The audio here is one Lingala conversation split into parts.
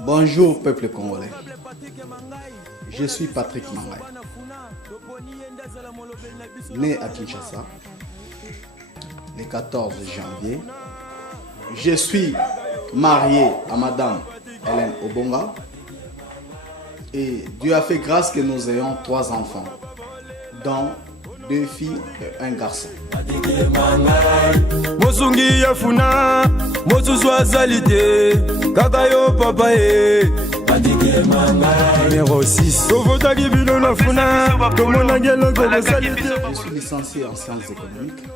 Bonjour peuple congolais, je suis Patrick Mangaï, né à Kinshasa le 14 janvier. Je suis marié à Madame Hélène Obonga et Dieu a fait grâce que nous ayons 3 enfants, dont 2 filles et 1 garçon. Mosungi yafuna mosusu azalite kakayo papa e numéro 6 tovotaki bino nafuna tomonaki eloko kosalite. Je suis licencié en sciences économiques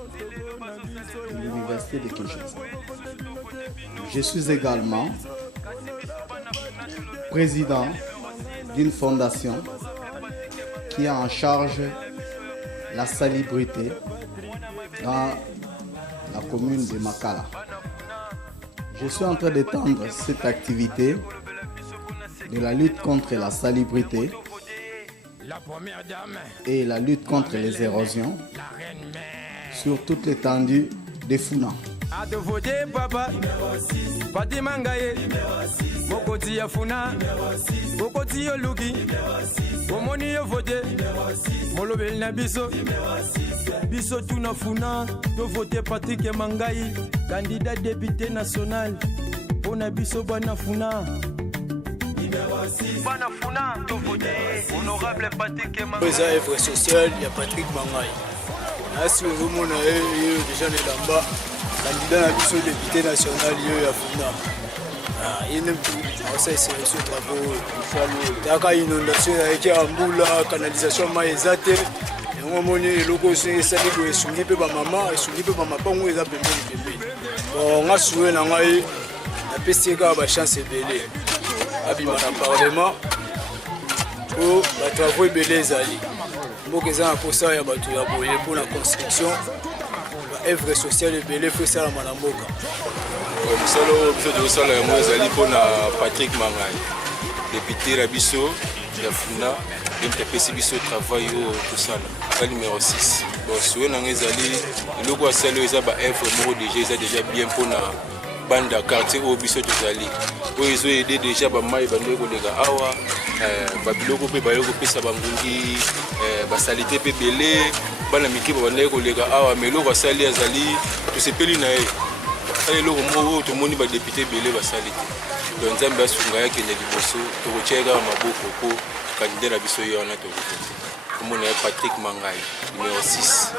de l'université de Kinshasa. Je suis également président d'une fondation qui a en charge la salubrité dans la commune de Makala. Je suis en train d'étendre cette activité de la lutte contre la salubrité et la lutte contre les érosions sur toute l'étendue des Funa. A te voter papa, Pati Mangaye, Mokoti Yafuna, Mokoti Yoluki, Omoni Yovote, Molobel Nabiso, Biso Tunafuna, te voter Patrick Mangaye, candidat député national, Pona Biso Banafuna. Banafuna, te voter, honorable Patrick Mangaye. Les œuvres sociales, il y a Patrick Mangaye. Asi Ozomo na déjà les lamba. Candidat à biso député national ya Funa. Il c'est ce travaux daka inondation avec ambula canalisation maezate et moni eloko c'est sali ko esungi pe ba mama esungi pe ba mapango eza pembeni. Bon nga souwe na ngai na peseka ba chance belé abima na parlement pour ba travaux belé ezali. Mboka za posa ya batu ya boye pour la construction. Œuvre sociale et belle faut ça la manamoka. Musalo biso de sala ya mwezali pona Patrick Mangaï. Député Rabiso ya Funa, donc pesi biso travail au tosala. Ka numéro 6. Bon soué na ngezali eloko asalo eza ba œuvre moko déjà bien pona banda quartier au biso tozali. O ezo aider déjà ba mai bande ko lega awa ba biloko pe ba yoko pesa bangungi ba salité pe belé. Bana miki babandaki kolega awa meloko asali azali tosepeli na ye sali eloko moko tomoni badepute ebele basali te donc nzambe asunga ye akende liboso tokotia ye kaka maboko po kandida na biso ye wana tokote komona ye Patrick Mangaï numéro 6.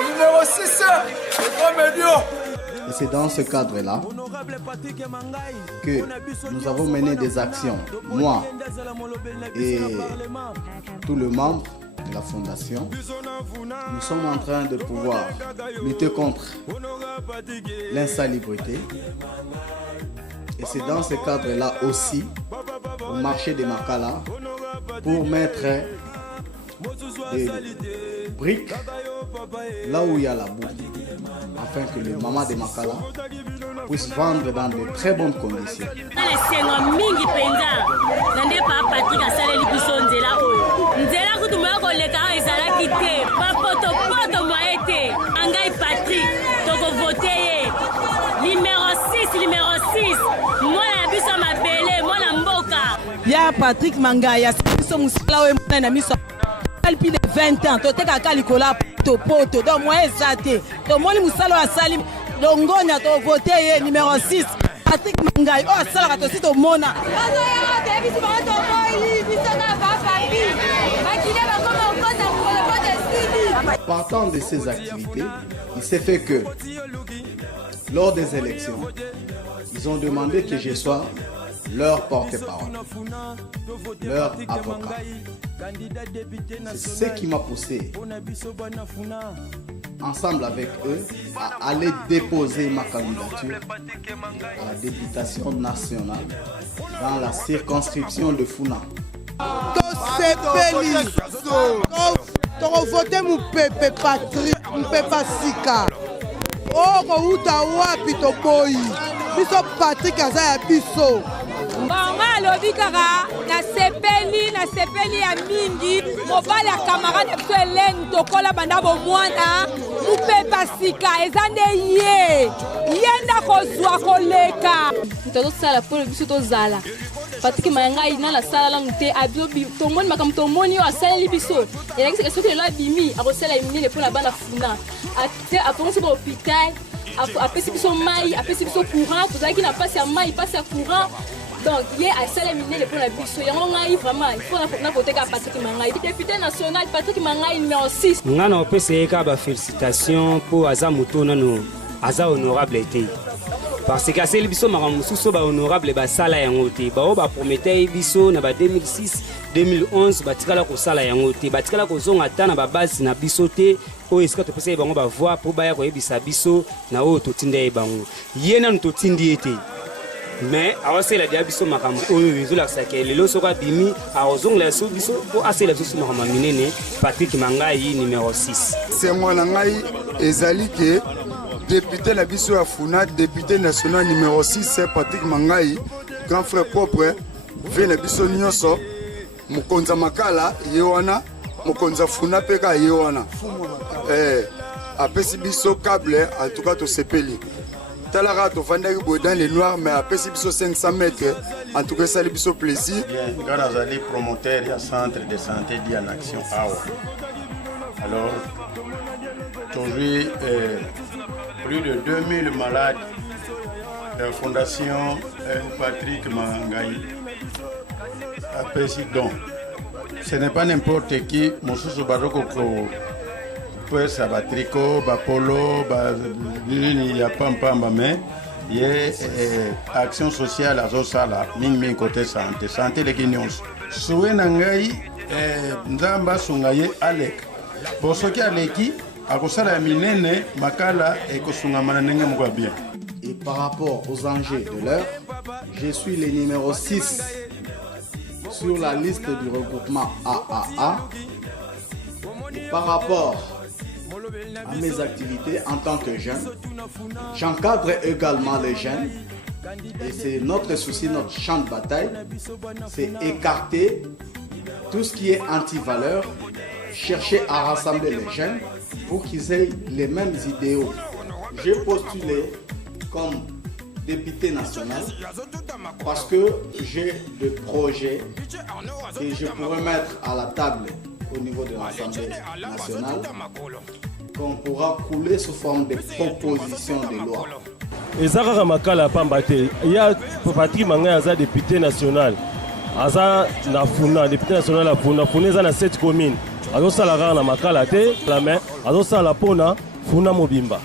Numéro 6, le grand médium. Et c'est dans ce cadre-là que nous avons mené des actions, moi et tout le membre de la fondation. Nous sommes en train de pouvoir lutter contre l'insalubrité. Et c'est dans ce cadre-là aussi, au marché de Makala, pour mettre des briques là où il y a la boue, afin que les mamans de Makala puissent vendre dans de très bonnes conditions. Ya Patrick Mangaï, so musala we mwana miso depuis de 20 ans, to teka kalikola to poto donc moi ezate. To moni musala asali dongonya to voter numéro 6 Patrick Mangaï. Oh asala to si to mona. Partant de ces activités, il s'est fait que lors des élections, ils ont demandé que je sois leur porte-parole, leur avocat. C'est ce qui m'a poussé, ensemble avec eux, à aller déposer ma candidature à la députation nationale dans la circonscription de Funa. voter mon Pepe Patrick, mon Pepe Sika. Oh, Kouta wapi to boy. Biso Patrick azaya biso. Bonga lobi kaka na sepeli ya mingi mobali ya camarade biso Hélène tokola banda bo mwana mon Pepe Sika ezande ye. te yenda kozwa koleka tozosala mpo biso tozala Patrick Mangai na la sala langu te adobi tomoni makambo tomoni asaleli biso elakisi ke soki lelo abimi akosala eminene mpo na bana funa apongosi ba hôpital apesi biso mai apesi biso courant tozalaki na pasi ya mai pasi ya courant donc ye asala eminene mpo na biso yango ngai vraiment il faut na koteka Patrick Mangai député national Patrick Mangai numéro 6 nga na opesa ye ka bafélicitation mpo aza moto nano aza honorable te parce que aseli biso makambo mosusu bahonorable basala yango te bao bapromete biso na ba 2006 2011 batikala kosala yango te batikala kozonga ata na babasi na biso te oyo esika topesa ye bango bavoi mpo baya koyebisa biso na oyo totinda ye bango ye nanu totindi ye te mais awasela dia biso makambo oyo ezolakisaka lelo soki abimi akozongela biso mpo asela biso makambo minene Patrick Mangai numéro 6 sengo na ngai ezali ke député na biso ya Funa député national numéro 6 c'est Patrick Mangai grand frère propre ve na biso nyonso mokonza makala ye wana mokonza Funa peka ye wana apesi biso câble en tout cas tosepeli talaka tovandaki boye dans les noirs mais apesi biso 500 mètres en tout cas sali biso plaisir nga nazali promoteur ya centre de santé di en action awa alors aujourd'hui plus de 2000 malades la fondation Patrick Mangai apesi don ce n'est pas n'importe qui mosusu baroko pues batriko bapolo nini ya pampamba mais ye action sociale azosala mingi côté santé leki nyonso suwe na ngai nzambe asunga ye alek po soki aleki akosala ya minene makala ekosungama na ndenge moko ya bien. Et par rapport aux enjeux de l'heure, je suis le numéro 6 sur la liste du regroupement AAA. Et par rapport à mes activités en tant que jeune, j'encadre également les jeunes et c'est notre souci, notre champ de bataille, c'est écarter tout ce qui est anti-valeur, chercher à rassembler les jeunes pour qu'ils aient les mêmes idéaux. J'ai postulé comme député national parce que j'ai des projets que je pourrais mettre à la table au niveau de l'Assemblée nationale qu'on pourra couler sous forme de propositions de loi. Ezaka makala pambate ya Patrick Mangai aza député national aza na Funa député national la Funa eza na 7 communes azosala kaka na makala te la main azosala pona Funa mobimba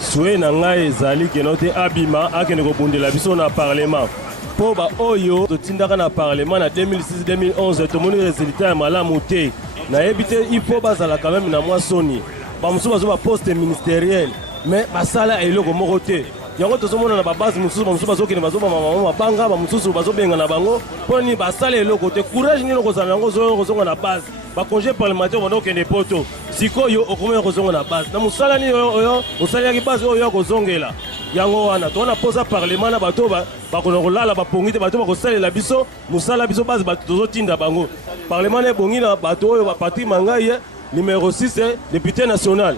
souhait na ngai ezali keno te abima akende kobundela biso na parlement po ba oyo totindaka na parlement na 2006 2011 tomoni résultat ya malamu te nayebi te il faut bazala quand même na mwa soni bamosusu bazoba poste ministériel mais basala eloko moko te yango tozomona na babase mosusu bamosusu bazokende bazobama mabanga bamosusu bazobenga na bango mpo nini basala eloko te courage nini okozala yango kozonga na base bakonge parlementaire banda okende poto sikoyo okomi kozonga na base na mosala nini oyo osalelaki base oyo kozongela yango wana tona posa parlement na bato bakona kolala bapongi te bato bakosalela biso mosala biso base bato tozotinda bango parlement na ebongi na bato oyo Patrick Mangai numéro 6 député national.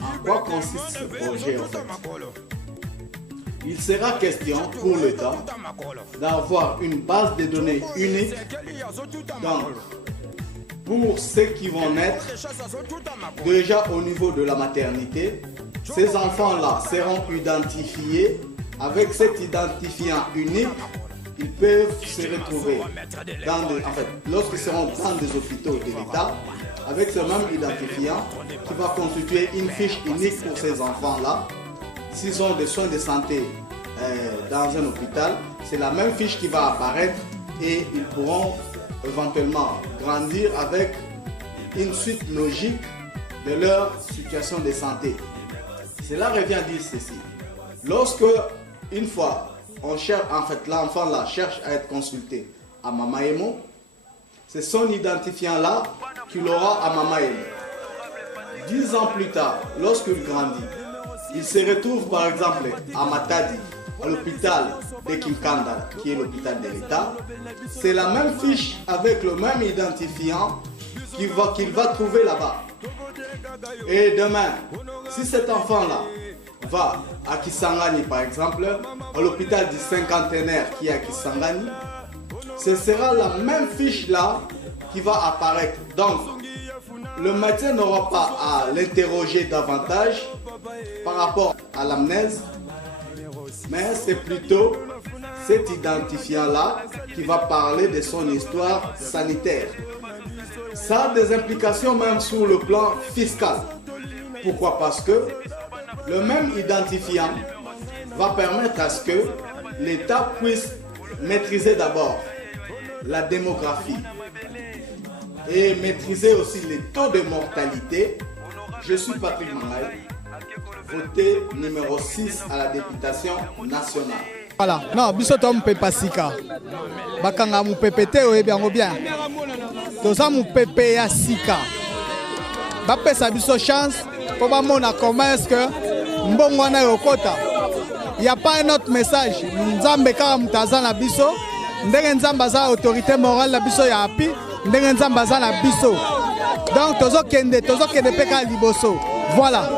En quoi consiste ce projet en fait? Il sera question pour l'État d'avoir une base de données unique. Donc, pour ceux qui vont naître, déjà au niveau de la maternité, ces enfants-là seront identifiés. Avec cet identifiant unique, ils peuvent se retrouver lorsqu'ils seront dans des hôpitaux de l'État, avec ce même identifiant qui va constituer une fiche unique pour ces enfants-là. S'ils ont des soins de santé dans un hôpital, c'est la même fiche qui va apparaître et ils pourront éventuellement grandir avec une suite logique de leur situation de santé. Cela revient à dire ceci. Lorsque, une fois, l'enfant là cherche à être consulté à Mamaemo, c'est son identifiant là qu'il aura à Mamaemo. 10 ans plus tard, lorsqu'il grandit, il se retrouve par exemple à Matadi, à l'hôpital de Kinkanda, qui est l'hôpital de l'État. C'est la même fiche avec le même identifiant qu'il va trouver là-bas. Et demain, si cet enfant-là va à Kisangani par exemple, à l'hôpital du cinquantenaire qui est à Kisangani, ce sera la même fiche-là qui va apparaître. Donc, le médecin n'aura pas à l'interroger davantage par rapport à l'amnèse, mais c'est plutôt cet identifiant-là qui va parler de son histoire sanitaire. Ça a des implications même sur le plan fiscal. Pourquoi? Parce que le même identifiant va permettre à ce que l'État puisse maîtriser d'abord la démographie et maîtriser aussi les taux de mortalité. Je suis Patrick Mangaï, voté numéro 6 à la députation nationale. Voilà, non, biso to mpepa sika. Bakanga mupepete oyebiango bien. Toza mupepe ya sika. Bapesa biso chance pour bamona comment est-ce que mbongo wana yokota. Il n'y a pas un autre message. Nzambe kaka mutaza na biso. Ndenge nzamba za autorité morale na biso ya api. Ndenge nzamba za na biso. Donc tozo kende peka liboso. Voilà.